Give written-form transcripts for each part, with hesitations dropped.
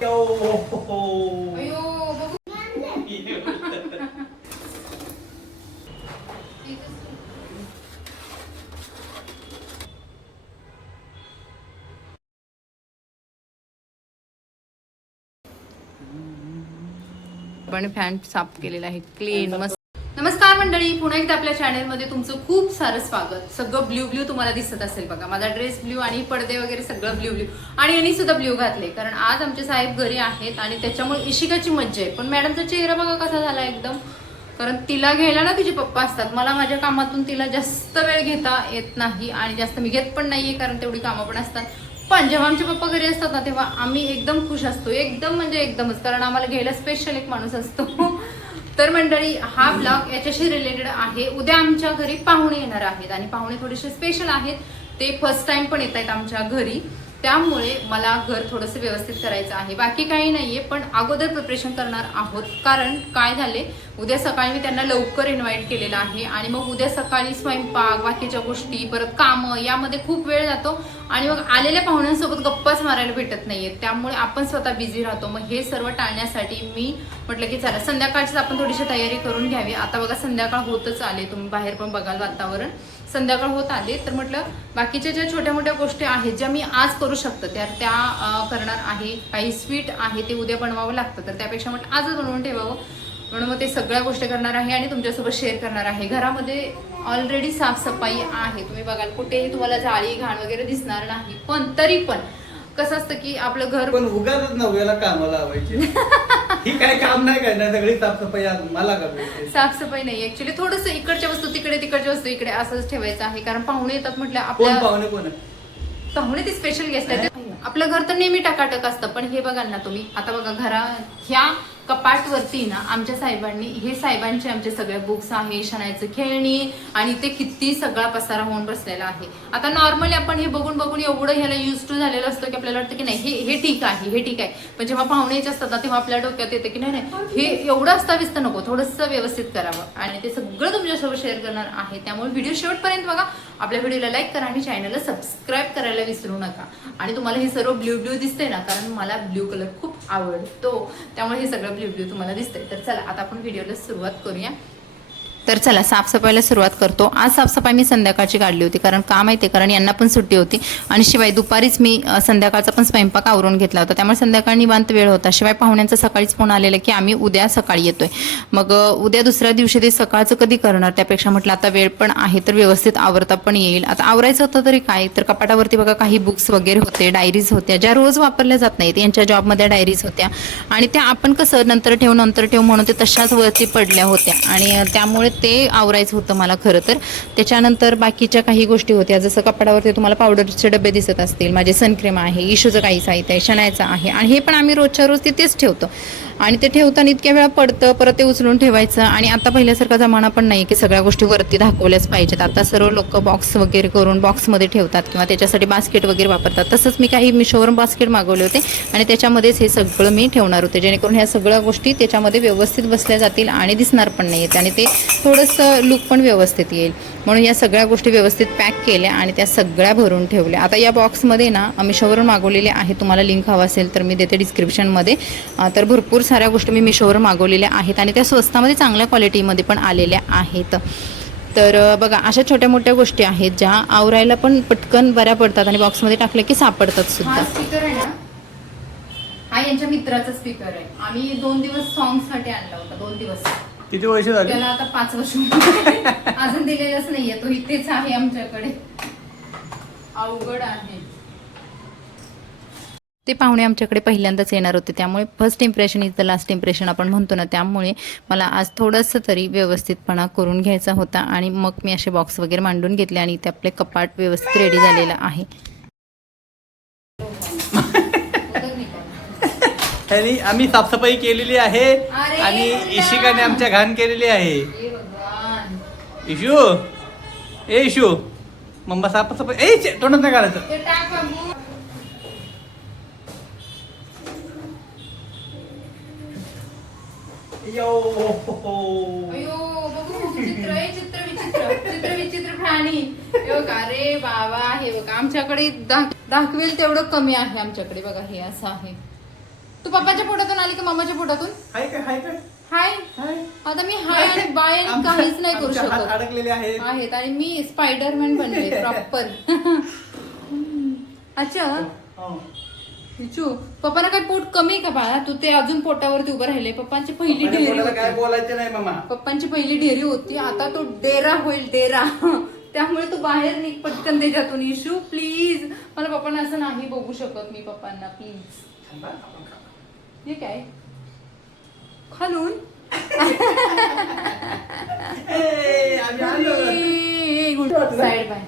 अयो बघू. पण फॅन साफ केलेला आहे क्लीन मस्त. नमस्कार मंडळी, पुन्हा एकदा आपल्या चॅनलमध्ये तुमचं खूप सारं स्वागत. सगळं ब्ल्यू ब्ल्यू तुम्हाला दिसत असेल बघा. माझा ड्रेस ब्ल्यू आणि पडदे वगैरे सगळं ब्ल्यू ब्ल्यू. आणि यांनी सुद्धा ब्ल्यू घातले कारण आज आमचे साहेब घरी आहेत आणि त्याच्यामुळे इशिकाची मज्जा आहे. पण मॅडमचा चेहरा बघा कसा झाला एकदम. कारण तिला घ्यायला ना तिचे पप्पा असतात. मला माझ्या कामातून तिला जास्त वेळ घेता येत नाही आणि जास्त मी घेत पण नाहीये कारण तेवढी कामं पण असतात. पण जेव्हा आमचे पप्पा घरी असतात ना तेव्हा आम्ही एकदम खुश असतो. एकदम म्हणजे एकदमच. कारण आम्हाला घ्यायला स्पेशल एक माणूस असतो. तर मंडळी, हा ब्लॉग याच्याशी रिलेटेड आहे. उद्या आमच्या घरी पाहुणे येणार आहेत आणि पाहुणे थोडेसे स्पेशल आहेत. ते फर्स्ट टाइम पण येत आहेत आमच्या घरी. त्यामुळे मला घर थोडंसं व्यवस्थित करायचं आहे. बाकी काही नाहीये, पण अगोदर प्रिपरेशन करणार आहोत. कारण काय झाले, उद्या सकाळी मी त्यांना लवकर इन्व्हाइट केलेलं आहे आणि मग उद्या सकाळी स्वयंपाक, बाकीच्या गोष्टी, परत कामं यामध्ये खूप वेळ जातो आणि मग आलेल्या पाहुण्यांसोबत गप्पाच मारायला भेटत नाहीये. त्यामुळे आपण स्वतः बिझी राहतो. मग हे सर्व टाळण्यासाठी मी म्हटलं की चला संध्याकाळचीच आपण थोडीशी तयारी करून घ्यावी. आता बघा संध्याकाळ होतच आले. तुम्ही बाहेर पण बघाल वातावरण संध्याकाळ होत आले. तर म्हटलं बाकीच्या ज्या छोट्या मोठ्या गोष्टी आहेत ज्या मी आज करू शकतो त्या करणार आहे. काही स्वीट आहे ते उद्या बनवावं लागतं, तर त्यापेक्षा म्हटलं आजच बनवून ठेवावं. म्हणून मग ते सगळ्या गोष्टी करणार आहे आणि तुमच्यासोबत शेअर करणार आहे. घरामध्ये ऑलरेडी साफसफाई आहे. तुम्ही बघाल कुठेही तुम्हाला जाळी घाण वगैरे दिसणार नाही. पण तरी पण कसं असतं की आपलं घर पण उगाच नव्याला कामाला लावायची. ही काय काम नाही करणार, सगळी साफसफाई मला करायची. साफसफाई नाही, ऍक्च्युली थोडस इकडच्या वस्तू तिकडे, तिकडच्या वस्तू इकडे असंच ठेवायचं आहे. कारण पाहुणे येतात म्हटलं आपल्या पाहुणे ते स्पेशल गेस्ट आहेत. आपलं घर तर नेहमी टकाटक असतं. पण हे बघाल ना तुम्ही, आता बघा घरा ह्या कपाटवरती ना आमच्या साहेबांनी, हे साहेबांचे आमचे सगळे बुक्स आहे, शनायचं खेळणी आणि ते किती सगळा पसारा होऊन बसलेला आहे. आता नॉर्मली आपण हे बघून बघून एवढं ह्याला यूज टू झालेलं असतं की आपल्याला वाटतं की नाही हे ठीक आहे, हे ठीक आहे. पण जेव्हा पाहुणे यायचे असतात ना तेव्हा आपल्या डोक्यात येतं की नाही हे एवढं अस्ताव्यस्त नको, थोडंसं व्यवस्थित करावं. आणि ते सगळं तुमच्यासोबत शेअर करणार आहे. त्यामुळे व्हिडिओ शेवटपर्यंत बघा. आपल्या व्हिडिओला लाईक करा आणि चॅनलला सबस्क्राईब करायला विसरू नका. आणि तुम्हाला हे सर्व ब्ल्यू ब्ल्यू दिसते ना, कारण मला ब्ल्यू कलर खूप आवडतो, त्यामुळे हे सगळं ब्ल्यू ब्ल्यू तुम्हाला दिसतंय. तर चला आता आपण व्हिडिओला सुरुवात करूया. तर चला साफसफाईला सुरुवात करतो. आज साफसफाई मी संध्याकाळची काढली होती कारण का माहिती, कारण यांना पण सुट्टी होती आणि शिवाय दुपारीच मी संध्याकाळचा पण स्वयंपाक आवरून घेतला होता. त्यामुळे संध्याकाळी निवांत वेळ होता. शिवाय पाहुण्यांचा सकाळीच फोन आलेला की आम्ही उद्या सकाळी येतोय. मग उद्या दुसऱ्या दिवशी ते सकाळचं कधी करणार, त्यापेक्षा म्हटलं आता वेळ पण आहे तर व्यवस्थित आवरता पण येईल. आता आवरायचं होतं तरी काय, तर कपाटावरती बघा काही बुक्स वगैरे होते, डायरीज होत्या ज्या रोज वापरल्या जात नाहीत. यांच्या जॉबमध्ये डायरीज होत्या आणि त्या आपण कसं नंतर ठेव म्हणून ते तशाच वरती पडल्या होत्या आणि त्यामुळे ते आवरायचं होतं मला खरं तर. त्याच्यानंतर बाकीच्या काही गोष्टी होत्या, जसं कपाटावरती तुम्हाला पावडरचे डबे दिसत असतील, माझे सनक्रीम आहे, इशूचं काही साहित्य आहे, शनायचं आहे आणि हे पण आम्ही रोजच्या रोज तिथेच ठेवतो. आणि ते ठेवताना इतक्या वेळा पडतं, परत ते उचलून ठेवायचं. आणि आता पहिल्यासारखा जमाना पण नाही की सगळ्या गोष्टी वरती दाखवल्याच पाहिजेत. आता सर्व लोक बॉक्स वगैरे करून बॉक्समध्ये ठेवतात किंवा त्याच्यासाठी बास्केट वगैरे वापरतात. तसंच मी काही मिशोवरून बास्केट मागवले होते आणि त्याच्यामध्येच हे सगळं मी ठेवणार होते, जेणेकरून ह्या सगळ्या गोष्टी त्याच्यामध्ये व्यवस्थित बसल्या जातील आणि दिसणार पण नाहीत आणि ते थोडंसं लुक पण व्यवस्थित येईल. म्हणून या सगळ्या गोष्टी व्यवस्थित पॅक केल्या आणि त्या सगळ्या भरून ठेवल्या. आता या बॉक्समध्ये ना मिशोवरून मागवलेले आहे. तुम्हाला लिंक हवा असेल तर मी देते डिस्क्रिप्शनमध्ये. तर भरपूर साऱ्या गोष्टी मी मिशोवर मागवलेल्या आहेत आणि त्या स्वस्तामध्ये चांगल्या क्वालिटीमध्ये पण आलेल्या आहेत. तर बघा अशा छोट्या मोठ्या गोष्टी आहेत ज्या आवरायला पण पटकन बऱ्या पडतात आणि बॉक्समध्ये टाकले की सापडतात सुद्धा. स्पीकर आहे ना, हा यांच्या मित्राचा स्पीकर आहे. आम्ही 2 दिवस सॉंग साठी आणला होता. 2 दिवस. किती वर्ष झाली त्याला? आता 5 वर्ष. अजून दिलेलंच नाहीये, तो इथेच आहे आमच्याकडे. अवघड आहे. ते पाहुणे आमच्याकडे पहिल्यांदाच येणार होते, त्यामुळे first impression is the last impression आपण म्हणतो ना, त्यामुळे मला आज थोडंसं तरी व्यवस्थितपणा करून घ्यायचा होता आणि मग मी असे बॉक्स वगैरे मांडून घेतले आणि ते आपले कपाट व्यवस्थित रेडी झालेलं आहे. आणि आम्ही साफसफाई केलेली आहे आणि इशिकाने आमच्या घाण केलेली आहे. इशू ए इशू मम्मा साफसफाई तोंडात नाही काढायचं. चित्र प्राणी. अरे बाबा, हे बघा आमच्याकडे दाखवेल तेवढं कमी आहे. आमच्याकडे बघा हे असं आहे. तू पप्पाच्या पोटातून आली का मम्माच्या पोटातून? हाय काय हाय काय हाय. हाय. आता मी हाय आणि बाय आणि काहीच नाही करू आमचे हात शकत. अडकलेले आहेत आणि मी स्पायडरमॅन बनले प्रॉपर. अच्छा हो. विचू, पप्पाला काय पोट कमी आहे का बाळा? तू ते अजून पोटावरती उभं राहिले. पप्पांची पहिली आणि ढेरी कोणाला काय होती. बोलायचं नाही मामा. पप्पांची पहिली ढेरी होती, आता तो डेरा होईल, डेरा. त्यामुळे तू बाहेर निघ पटकन त्याच्यातून. इशू प्लीज, मला पप्पांना असं नाही बघू शकत मी पप्पांना, प्लीज. थांबा, आपण खाऊ. ठीक आहे खालून. आम्ही आलो. Side by.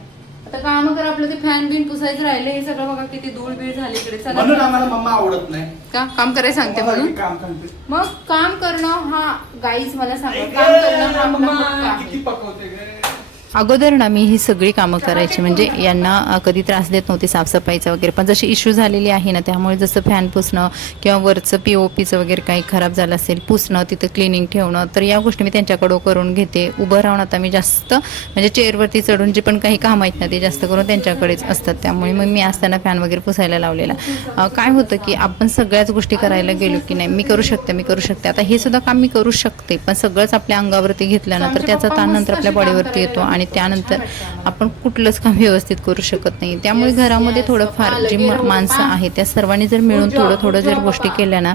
आता काम कर आपलं, ते फॅन बिन पुसायचं राहिले. हे सगळं बघा किती धूळ बीळ झाले इकडे. म्हणून चला आम्हाला मम्मा आवडत नाही का काम करायला सांगते म्हणून? काम सांगते. मग काम करणं हा गाईज मला सांगा, काम करणं हा आपला हक्क आहे. किती पकवते ग. अगोदर ना मी ही सगळी कामं करायची, म्हणजे यांना कधी त्रास देत नव्हती साफसफाईचा वगैरे. पण जशी इश्यू झालेली आहे ना, त्यामुळे जसं फॅन पुसणं किंवा वरचं POPचं वगैरे काही खराब झालं असेल, पुसणं, तिथं क्लिनिंग ठेवणं, तर या गोष्टी मी त्यांच्याकडं करून घेते. उभं राहून आता मी जास्त म्हणजे चेअरवरती चढून जे पण काही काम आहेत ना, ते जास्त करून त्यांच्याकडेच असतात. त्यामुळे मग मी असताना फॅन वगैरे पुसायला लावलेला. काय होतं की आपण सगळ्याच गोष्टी करायला गेलो की नाही, मी करू शकते. आता हे सुद्धा काम मी करू शकते, पण सगळंच आपल्या अंगावरती घेतलं ना, तर त्याचा ताण नंतर आपल्या बॉडीवरती येतो आणि त्यानंतर आपण कुठलंच काम व्यवस्थित करू शकत नाही. त्यामुळे घरामध्ये थोडंफार जी माणसं आहेत त्या सर्वांनी जर मिळून थोडं जर गोष्टी केल्या ना,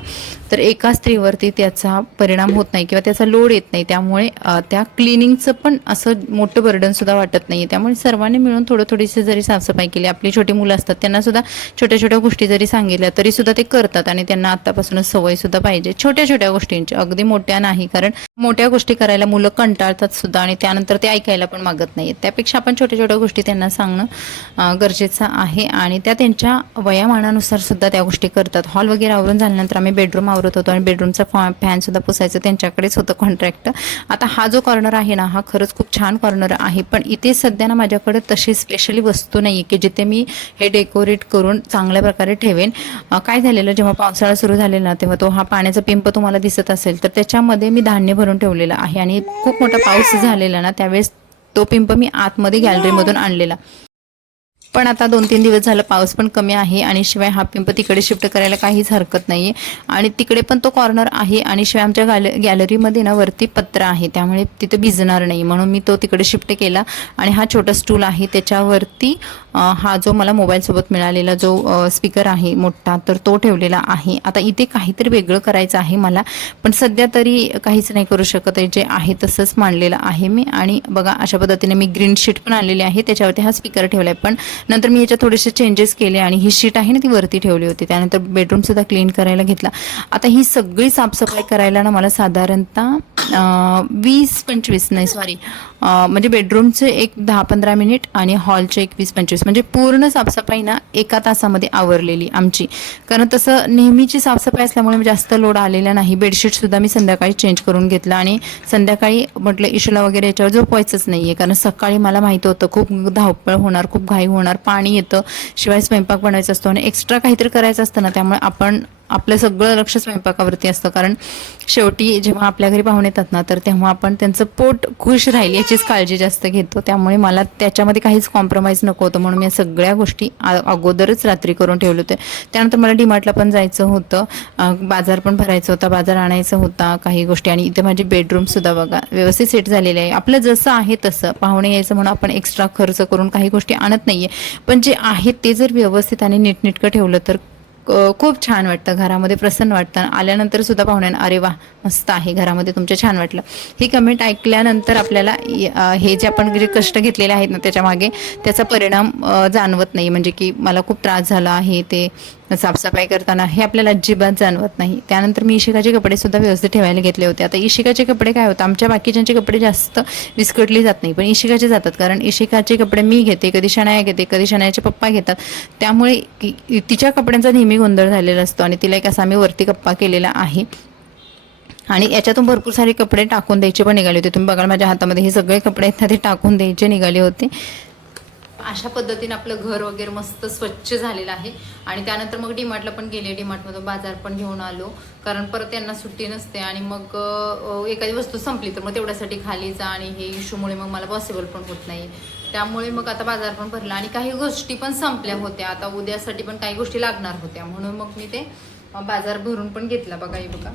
तर एका स्त्रीवरती त्याचा परिणाम होत नाही किंवा त्याचा लोड येत नाही. त्यामुळे त्या क्लिनिंगचं पण असं मोठं बर्डन सुद्धा वाटत नाही. त्यामुळे सर्वांनी मिळून थोडीशी जरी साफसफाई केली, आपली छोटी मुलं असतात त्यांना सुद्धा छोट्या गोष्टी जरी सांगितल्या तरी सुद्धा ते करतात आणि त्यांना आतापासूनच सवय सुद्धा पाहिजे छोट्या गोष्टींची, अगदी मोठ्या नाही. कारण मोठ्या गोष्टी करायला मुलं कंटाळतात सुद्धा आणि त्यानंतर ते ऐकायला पण मागत नाहीत. त्यापेक्षा आपण छोट्या गोष्टी त्यांना सांगणं गरजेचं आहे आणि त्या त्यांच्या वयामानानुसार सुद्धा त्या गोष्टी करतात. हॉल वगैरे आवरून झाल्यानंतर आम्ही बेडरूम आवरत होतो आणि बेडरूमचा फॅन सुद्धा पुसायचं त्यांच्याकडेच होतं कॉन्ट्रॅक्ट. आता हा जो कॉर्नर आहे ना, हा खरंच खूप छान कॉर्नर आहे, पण इथे सध्या ना माझ्याकडे तशी स्पेशली वस्तू नाही आहे की जिथे मी हे डेकोरेट करून चांगल्या प्रकारे ठेवेन. काय झालेलं, जेव्हा पावसाळा सुरू झालेला ना, तेव्हा तो हा पाण्याचा पिंप तुम्हाला दिसत असेल तर त्याच्यामध्ये मी धान्य भरून ठेवलेलं आहे आणि खूप मोठा पाऊस झालेला ना, त्यावेळेस तो पिंप मी आतमध्ये गॅलरीमधून आणलेला. पण आता 2-3 दिवस झालं पाऊस पण कमी आहे आणि शिवाय हा पिंप तिकडे शिफ्ट करायला काहीच हरकत नाही आहे आणि तिकडे पण तो कॉर्नर आहे आणि शिवाय आमच्या गॅलरीमध्ये ना वरती पत्र आहे, त्यामुळे तिथे भिजणार नाही म्हणून मी तो तिकडे शिफ्ट केला. आणि हा छोटा स्टूल आहे, त्याच्यावरती हा जो मला मोबाईलसोबत मिळालेला जो स्पीकर आहे मोठा, तर तो ठेवलेला आहे. आता इथे काहीतरी वेगळं करायचं आहे मला, पण सध्या तरी काहीच नाही करू शकत आहे, जे आहे तसंच मांडलेलं आहे मी. आणि बघा अशा पद्धतीने मी ग्रीन शीट पण आणलेली आहे, त्याच्यावरती हा स्पीकर ठेवला आहे. पण नंतर मी ह्याच्यात थोडेसे चेंजेस केले आणि ही शीट आहे ना ती वरती ठेवली होती. त्यानंतर बेडरूमसुद्धा क्लीन करायला घेतला. आता ही सगळी साफसफाई करायला ना मला साधारणतः 20-25 नाही सॉरी म्हणजे बेडरूमचे एक 10-15 मिनिट आणि हॉलचे एक 20-25 म्हणजे पूर्ण साफसफाई ना एका तासामध्ये आवरलेली आमची. कारण तसं नेहमीची साफसफाई असल्यामुळे जास्त लोड आलेला नाही. बेडशीटसुद्धा मी संध्याकाळी चेंज करून घेतलं आणि संध्याकाळी म्हटलं इशूला वगैरे याच्यावर झोपवायचंच नाही आहे, कारण सकाळी मला माहिती होतं खूप धावपळ होणार, खूप घाई होणार, पाणी येतं, शिवाय स्वयंपाक बनवायचा असतो आणि एक्स्ट्रा काहीतरी करायचं असतं ना, त्यामुळे आपण आपलं सगळं लक्ष स्वयंपाकावरती असतं. कारण शेवटी जेव्हा आपल्या घरी पाहुणे येतात ना, तर तेव्हा आपण त्यांचं पोट खुश राहील याचीच काळजी जास्त घेतो. त्यामुळे मला त्याच्यामध्ये काहीच कॉम्प्रोमाइज नको होतं म्हणून मी सगळ्या गोष्टी अगोदरच रात्री करून ठेवले होते. त्यानंतर मला डीमार्टला पण जायचं होतं, बाजार पण भरायचा होता, बाजार आणायचा होता काही गोष्टी. आणि इथे माझी बेडरूमसुद्धा बघा व्यवस्थित सेट झालेले आहे. आपलं जसं आहे तसं, पाहुणे यायचं म्हणून आपण एक्स्ट्रा खर्च करून काही गोष्टी आणत नाही आहे, पण जे आहे ते जर व्यवस्थित आणि नीटनेटकं ठेवलं तर खूप छान वाटतं, घरामध्ये प्रसन्न वाटतं. आल्यानंतर सुद्धा पाहुण्यांना अरे वा मस्त आहे घरामध्ये, तुमच्या छान वाटलं. ही कमेंट ऐकल्यानंतर आपल्याला हे जे आपण जे कष्ट घेतलेले आहेत ना त्याच्या मागे त्याचा परिणाम जाणवत नाही. म्हणजे की मला खूप त्रास झाला आहे ते साफसफाई करताना, हे आपल्याला अजिबात जाणवत नाही. त्यानंतर मी इशिकाचे कपडे सुद्धा व्यवस्थित ठेवायला घेतले होते. आता इशिकाचे कपडे काय होतं, आमच्या बाकीच्यांचे कपडे जास्त विस्कटली जात नाही, पण इशिकाचे जातात. कारण इशिकाचे कपडे मी घेते, कधी शनाया घेते, कधी शनायाचे पप्पा घेतात. त्यामुळे तिच्या कपड्यांचा नेहमी गोंधळ झालेला असतो आणि तिला एक असा आम्ही वरती कप्पा केलेला आहे. आणि याच्यातून भरपूर सारे कपडे टाकून द्यायचे पण निघाले होते. तुम्ही बघाल माझ्या हातामध्ये हे सगळे कपडे आहेत ना, ते टाकून द्यायचे निघाले होते. अशा पद्धतीने आपलं घर वगैरे मस्त स्वच्छ झालेलं आहे. आणि त्यानंतर मग डीमार्टला पण गेले, डीमार्टमधून बाजार पण घेऊन आलो, कारण परत यांना सुट्टी नसते. आणि मग एखादी वस्तू संपली तर मग तेवढ्यासाठी खाली जा, आणि हे इशूमुळे मग मला पॉसिबल पण होत नाही. त्यामुळे मग आता बाजार पण भरला आणि काही गोष्टी पण संपल्या होत्या. आता उद्यासाठी पण काही गोष्टी लागणार होत्या, म्हणून मग मी ते बाजार भरून पण घेतला बघा, हे बघा.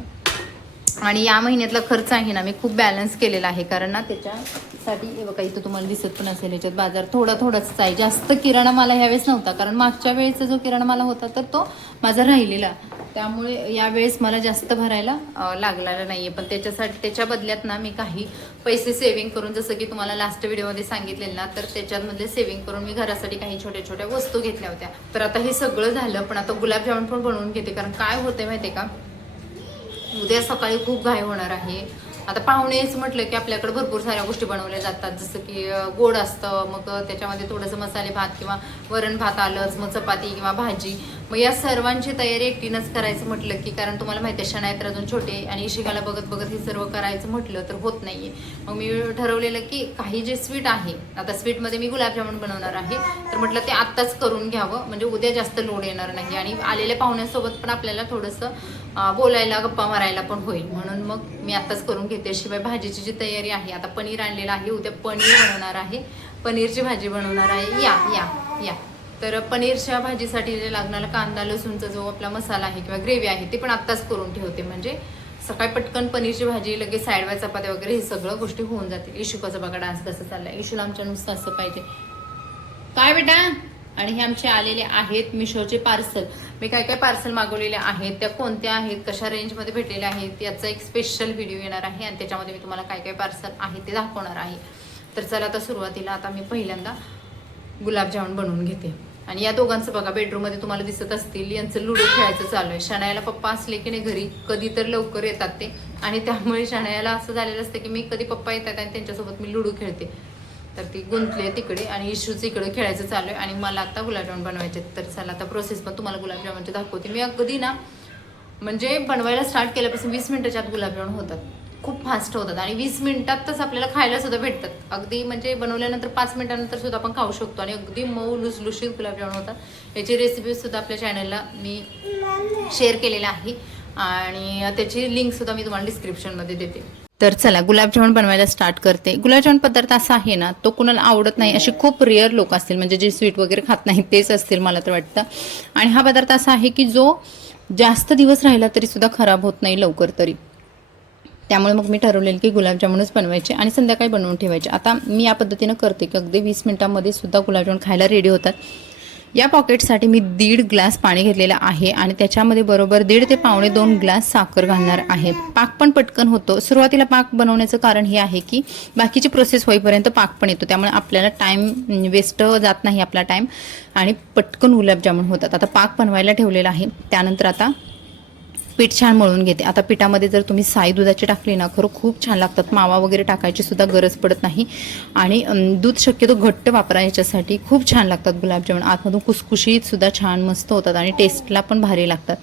आणि या महिन्यातला खर्च आहे ना मी खूप बॅलन्स केलेला आहे, कारण ना त्याच्यासाठी हे बघा इथं तुम्हाला दिसत पण असेल याच्यात बाजार थोडाच आहे. जास्त किराणा माला ह्यावेळेस नव्हता, कारण मागच्या वेळेचा जो किराणा माला होता तर तो माझा राहिलेला, त्यामुळे यावेळेस मला जास्त भरायला लागलेला नाहीये. पण त्याच्या बदल्यात ना मी काही पैसे सेव्हिंग करून, जसं की तुम्हाला लास्ट व्हिडिओमध्ये सांगितलेलं ना, तर त्याच्यामधले सेव्हिंग करून मी घरासाठी काही छोट्या छोट्या वस्तू घेतल्या होत्या. तर आता हे सगळं झालं, पण आता गुलाबजामुन पण बनवून घेते, कारण काय होते माहितीये का, उद्या सकाळी खूप घाई होणार आहे. आता पाहुणेच म्हटलं की आपल्याकडे भरपूर साऱ्या गोष्टी बनवल्या जातात, जसं की गोड असतं, मग त्याच्यामध्ये थोडंसं मसाले भात किंवा वरण भात आलंच, मग चपाती किंवा भाजी. मग या सर्वांची तयारी एकटीनंच करायचं म्हटलं की, कारण तुम्हाला माहिती आहे शनाय तर अजून छोटे आणि इशिकाला बघत बघत हे सर्व करायचं म्हटलं तर होत नाहीये. मग मी ठरवलेलं की काही जे स्वीट आहे, आता स्वीटमध्ये मी गुलाबजामुन बनवणार आहे, तर म्हटलं ते आत्ताच करून घ्यावं, म्हणजे उद्या जास्त लोड येणार नाही आणि आलेल्या पाहुण्यांसोबत पण आपल्याला थोडंसं बोलायला गप्पा मारायला पण होईल, म्हणून मग मी आत्ताच करून घेते. शिवाय भाजीची जी तयारी आहे, आता पनीर आणलेलं आहे, उद्या पनीर बनवणार आहे, पनीरची भाजी बनवणार आहे. या या या तर पनीरच्या भाजीसाठी जे लागणारा कांदा लसूणचा जो आपला मसाला आहे किंवा ग्रेव्ही आहे ते पण आत्ताच करून ठेवते, म्हणजे सकाळी पटकन पनीरची भाजी लगेच साईड बाय चपात्या वगैरे हे सगळं गोष्टी होऊन जातील. इशुकाचा बघा डान्स कसं चाललाय, इशूला आमच्या नुसतं असं पाहिजे काय बेटा. आणि हे आमचे आलेले आहेत मिशोचे पार्सल. मी काय काय पार्सल मागवलेले आहेत, त्या कोणत्या आहेत, कशा रेंजमध्ये भेटलेल्या आहेत, याचा एक स्पेशल व्हिडिओ येणार आहे आणि त्याच्यामध्ये मी तुम्हाला काय काय पार्सल आहे ते दाखवणार आहे. तर चला आता सुरुवातीला आता मी पहिल्यांदा गुलाबजामुन बनवून घेते. आणि या दोघांचं बघा बेडरूममध्ये तुम्हाला दिसत असतील, यांचं लुडो खेळायचं चालू आहे. शनायाला पप्पा असले की नाही घरी कधी तर लवकर येतात ते, आणि त्यामुळे शनायाला असं झालेलं असतं की मी कधी पप्पा येतात आणि त्यांच्यासोबत मी लुडो खेळते. तर ती गुंतले तिकडे आणि इशूच इकडे खेळायचं चालू आहे आणि मला आता गुलाबजामुन बनवायचे. तर चला आता प्रोसेस पण तुम्हाला गुलाबजामुनची दाखवते. मी अगदी ना म्हणजे बनवायला स्टार्ट केल्यापासून 20 मिनिटाच्या आत गुलाबजामुन होतात, खूप फास्ट होतात आणि 20 मिनिटातच आपल्याला खायला सुद्धा भेटतात. अगदी म्हणजे बनवल्यानंतर 5 मिनिटानंतर सुद्धा आपण खाऊ शकतो आणि अगदी मऊ लुसलुशीत गुलाबजामुन होतात. याची रेसिपी सुद्धा आपल्या चॅनलला मी शेअर केलेला आहे आणि त्याची लिंक सुद्धा मी तुम्हाला डिस्क्रिप्शनमध्ये देते. तर चला गुलाबजामुन बनवायला स्टार्ट करते. गुलाबजामुन पदार्थ असा आहे ना, तो कुणाला आवडत नाही असे खूप रेअर लोक असतील, म्हणजे जे स्वीट वगैरे खात नाहीत तेच असतील मला तर वाटतं. आणि हा पदार्थ असा आहे की जो जास्त दिवस राहिला तरी सुद्धा खराब होत नाही लवकर तरी. त्यामुळे मग मी ठरवलेलं की गुलाबजामुनच बनवायचे आणि संध्याकाळी बनवून ठेवायचे. आता मी या पद्धतीनं करते की अगदी 20 मिनिटांमध्ये सुद्धा गुलाबजामुन खायला रेडी होतात. या पॉकेटसाठी मी 1.5 ग्लास पाणी घेतलेलं आहे आणि त्याच्यामध्ये बरोबर 1.5 ते 2.25 ग्लास साखर घालणार आहे. पाक पण पटकन होतो. सुरुवातीला पाक बनवण्याचं कारण हे आहे की बाकीची प्रोसेस होईपर्यंत पाक पण येतो, त्यामुळे आपल्याला टाईम वेस्ट जात नाही आपला टाईम आणि पटकन गुलाबजामुन होतात. आता पाक बनवायला ठेवलेला आहे. त्यानंतर आता पीठ छान मळून घेते. आता पिठामध्ये जर तुम्ही साई दुधाची टाकली ना, खरं खूप छान लागतात. मावा वगैरे टाकायची सुद्धा गरज पडत नाही आणि दूध शक्यतो घट्ट वापरा याच्यासाठी. खूप छान लागतात गुलाबजामुन, आतमधून कुसकुशीत सुद्धा छान मस्त होतात आणि टेस्टला पण भारी लागतात.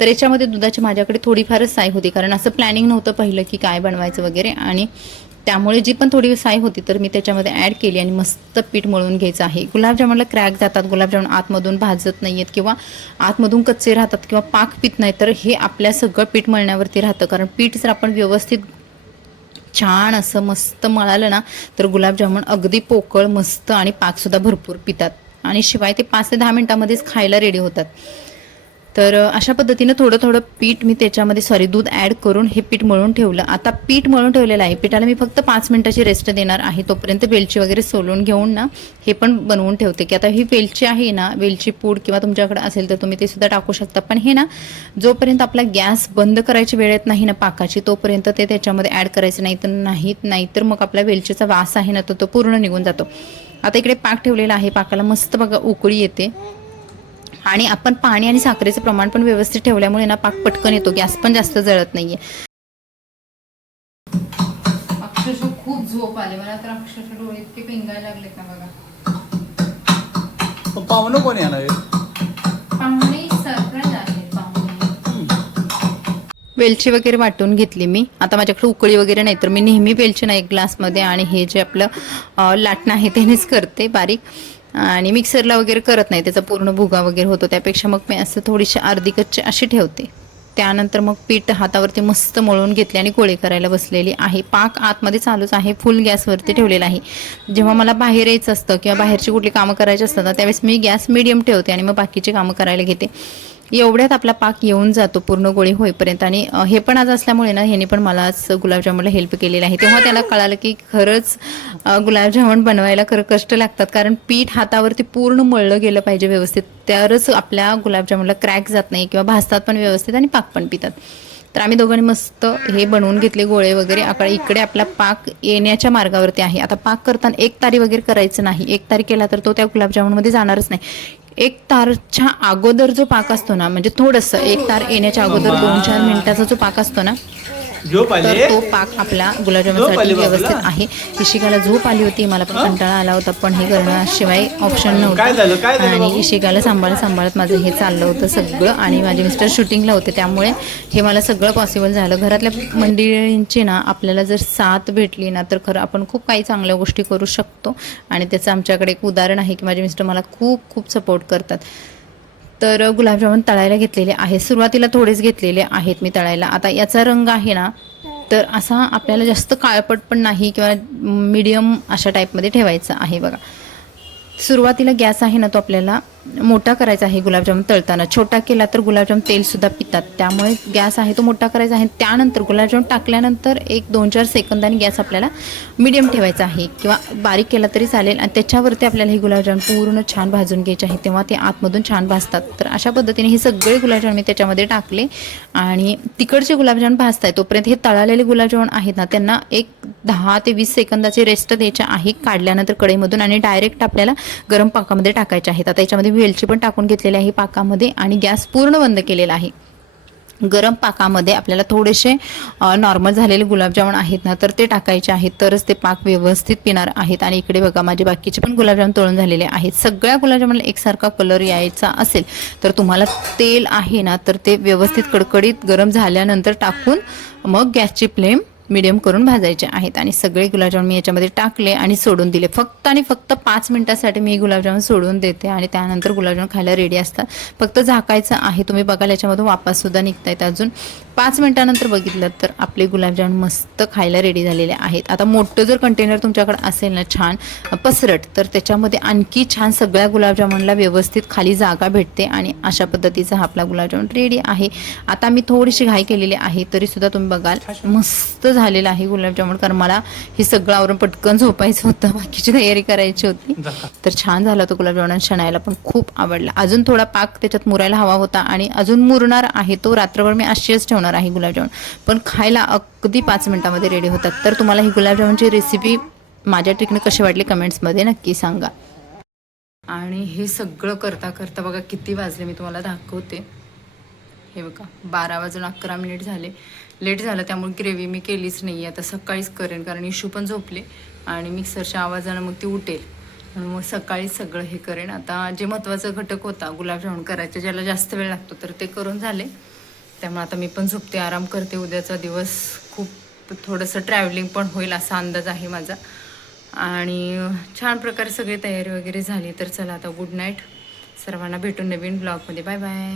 तर याच्यामध्ये दुधाची माझ्याकडे थोडीफारच साई होती, कारण असं प्लॅनिंग नव्हतं पहिलं की काय बनवायचं वगैरे, आणि त्यामुळे जी पण थोडी साई होती तर मी त्याच्यामध्ये ॲड केली आणि मस्त पीठ मळून घ्यायचं आहे. गुलाबजामुनला क्रॅक जातात, गुलाबजामुन आतमधून भाजत नाही आहेत किंवा आतमधून कच्चे राहतात किंवा पाक पित नाही, तर हे आपल्या सगळं पीठ मळण्यावरती राहतं. कारण पीठ जर आपण व्यवस्थित छान असं मस्त मळालं ना, तर गुलाबजामुन अगदी पोकळ मस्त आणि पाकसुद्धा भरपूर पितात आणि शिवाय ते 5 ते 10 मिनिटांमध्येच खायला रेडी होतात. तर अशा पद्धतीनं थोडं थोडं पीठ मी त्याच्यामध्ये दूध ॲड करून हे पीठ मळून ठेवलं. आता पीठ मळून ठेवलेलं आहे. पिठाला मी फक्त 5 मिनिटाची रेस्ट देणार आहे. तोपर्यंत वेलची वगैरे सोलून घेऊन ना हे पण बनवून ठेवते. की आता ही वेलची आहे ना, वेलची पूड किंवा तुमच्याकडे असेल तर तुम्ही ते सुद्धा टाकू शकता. पण हे ना जोपर्यंत आपला गॅस बंद करायची वेळ येत नाही ना पाकाची, तोपर्यंत ते त्याच्यामध्ये ॲड करायचं नाहीतर मग आपला वेलचीचा वास आहे ना तो पूर्ण निघून जातो. आता इकडे पाक ठेवलेला आहे. पाकाला मस्त बघा उकळी येते आणि आपण पाणी आणि साखरेचं प्रमाण पण व्यवस्थित ठेवल्यामुळे ना पाक पटकन येतो, गॅस पण जास्त जळत नाहीये. अक्षरशः खूप झोप आली मला तर, अक्षरशः डोळे इतके पिंगायला लागलेत ना बघा. पाहुणं कोण येणार आहे? पाहुणे सरप्राईज आहे. पाहुणे वेलची वगैरे वाटून घेतली मी. आता माझ्याकडे उकळी वगैरे नाही, तर मी नेहमी वेलची ना 1 ग्लासमध्ये आणि हे जे आपलं लाटणं आहे त्यानेच करते बारीक, आणि मिक्सरला वगैरे करत नाही, त्याचा पूर्ण भुगा वगैरे होतो. त्यापेक्षा मग मी असं थोडीशी अर्धी कच्ची अशी ठेवते. त्यानंतर मग पीठ हातावरती मस्त मळून घेतले आणि गोळे करायला बसलेली आहे. पाक आतमध्ये चालूच आहे, फुल गॅसवरती ठेवलेला आहे. जेव्हा मला बाहेर यायचं असतं किंवा बाहेरची कुठली कामं करायची असतात ना, त्यावेळेस मी गॅस मीडियम ठेवते आणि मग बाकीची कामं करायला घेते. एवढ्यात आपला पाक येऊन जातो पूर्ण गोळी होईपर्यंत. आणि हे पण आज असल्यामुळे ना ह्याने पण मला आज गुलाबजामुनला हेल्प केलेली आहे. तेव्हा त्याला कळालं की खरंच गुलाबजामुन बनवायला खरं कष्ट लागतात, कारण पीठ हातावरती पूर्ण मळलं गेलं पाहिजे व्यवस्थित, तरच आपल्या गुलाबजामुनला क्रॅक जात नाही किंवा भाजतात पण व्यवस्थित आणि पाक पण पितात. तर आम्ही दोघांनी मस्त हे बनवून घेतले गोळे वगैरे. इकडे आपला पाक येण्याच्या मार्गावरती आहे. आता पाक करताना एक तारी वगैरे करायचं नाही. एक तारी केला तर तो त्या गुलाबजामुनमध्ये जाणारच नाही. एक तारच्या अगोदर जो पाक असतो ना, म्हणजे थोडंसं एक तार येण्याच्या अगोदर 2-4 मिनिटाचा जो पाक असतो ना, तर तो पाक आपला गुलाबजामुनसाठी व्यवस्थित आहे. इशिकाला झोप आली होती, मला पण कंटाळा आला होता, पण हे करण्याशिवाय ऑप्शन नव्हतं. आणि इशिकाला सांभाळत माझं हे चाललं होतं सगळं. आणि माझे मिस्टर शूटिंगला होते, त्यामुळे हे मला सगळं पॉसिबल झालं. घरातल्या मंडळींची ना आपल्याला जर साथ भेटली ना, तर खरं आपण खूप काही चांगल्या गोष्टी करू शकतो. आणि त्याचं आमच्याकडे एक उदाहरण आहे की माझे मिस्टर मला खूप खूप सपोर्ट करतात. तर गुलाबजामुन तळायला घेतलेले आहे. सुरुवातीला थोडेच घेतलेले आहेत मी तळायला. आता याचा रंग आहे ना, तर असा आपल्याला जास्त काळपट पण नाही किंवा मीडियम अशा टाईपमध्ये ठेवायचा आहे. बघा, सुरुवातीला गॅस आहे ना तो आपल्याला मोठा करायचा आहे. गुलाबजामुन तळताना छोटा केला तर गुलाबजामुन तेलसुद्धा पितात, त्यामुळे गॅस आहे तो मोठा करायचा आहे. त्यानंतर गुलाबजामुन टाकल्यानंतर 1-2-4 सेकंदांनी गॅस आपल्याला मीडियम ठेवायचा आहे किंवा बारीक केला तरी चालेल. आणि त्याच्यावरती आपल्याला हे गुलाबजामुन पूर्ण छान भाजून घ्यायचे आहे, तेव्हा ते आतमधून छान भाजतात. तर अशा पद्धतीने हे सगळे गुलाबजामुन मी त्याच्यामध्ये टाकले. आणि तिकडचे गुलाबजामुन भाजताय तोपर्यंत हे तळालेले गुलाबजामुन आहेत ना, त्यांना एक 10 ते 20 सेकंदाचे रेस्ट द्यायचे आहे काढल्यानंतर कढईमधून, आणि डायरेक्ट आपल्याला गरम पाकामध्ये टाकायचे आहेत. आता याच्यामध्ये वेलची पण टाकून घेतलेली आहे पाकामध्ये, आणि गॅस पूर्ण बंद केलेला आहे. गरम पाकामध्ये आपल्याला थोडेसे नॉर्मल झालेले गुलाबजामुन आहेत ना, तर ते टाकायचे आहेत, तरच ते पाक व्यवस्थित पिणार आहेत. आणि इकडे बघा, माझे बाकीचे पण गुलाबजामुन तळून झालेले आहेत. सगळ्या गुलाबजामुनला एकसारखा कलर यायचा असेल तर तुम्हाला तेल आहे ना, तर ते व्यवस्थित कडकडीत गरम झाल्यानंतर टाकून मग गॅसची फ्लेम मीडियम करून भाजायचे आहेत. आणि सगळे गुलाबजामुन मी याच्यामध्ये टाकले आणि सोडून दिले. फक्त आणि फक्त 5 मिनिटासाठी मी गुलाबजामुन सोडून देते, आणि त्यानंतर गुलाबजामुन खायला रेडी असतात. फक्त झाकायचं आहे. तुम्ही बघाल याच्यामधून वापससुद्धा निघता आहेत. अजून 5 मिनिटानंतर बघितलं तर आपले गुलाबजामुन मस्त खायला रेडी झालेले आहेत. आता मोठं जर कंटेनर तुमच्याकडे असेल ना छान पसरट, तर त्याच्यामध्ये आणखी छान सगळ्या गुलाबजामुनला व्यवस्थित खाली जागा भेटते. आणि अशा पद्धतीचा हा आपला गुलाबजामुन रेडी आहे. आता मी थोडीशी घाई केलेली आहे, तरीसुद्धा तुम्ही बघाल मस्त झालेलं आहे गुलाबजामुन, कारण मला हे सगळं आवरून पटकन झोपायचं होतं, बाकीची तयारी करायची होती. तर छान झाला तो गुलाबजामुन, शनायला पण खूप आवडला. अजून थोडा पाक त्याच्यात मुरायला हवा होता, आणि अजून मुरणार आहे तो. रात्रभर मी अशीच ठेवणार आहे गुलाबजामुन, पण खायला अगदी 5 मिनिटामध्ये रेडी होतात. तर तुम्हाला ही गुलाबजामुनची रेसिपी माझ्या ट्रिकने कशी वाटली कमेंट्समध्ये नक्की सांगा. आणि हे सगळं करता करता बघा किती वाजले मी तुम्हाला दाखवते. हे बघा 12:11 झाले. लेट झालं, त्यामुळे ग्रेव्ही मी केलीच नाही. आता सकाळीच करेन, कारण इशू पण झोपले आणि मिक्सरच्या आवाजानं मग ती उठेल, म्हणून मग सकाळीच सगळं हे करेन. आता जे महत्त्वाचा घटक होता गुलाबजामुन करायचे, ज्याला जास्त वेळ लागतो, तर ते करून झाले. त्यामुळे आता मी पण झोपते, आराम करते. उद्याचा दिवस खूप थोडंसं ट्रॅव्हलिंग पण होईल असा अंदाज आहे माझा. आणि छान प्रकारे सगळी तयारी वगैरे झाली. तर चला आता गुड नाईट, सर्वांना भेटून नवीन ब्लॉगमध्ये. Bye bye.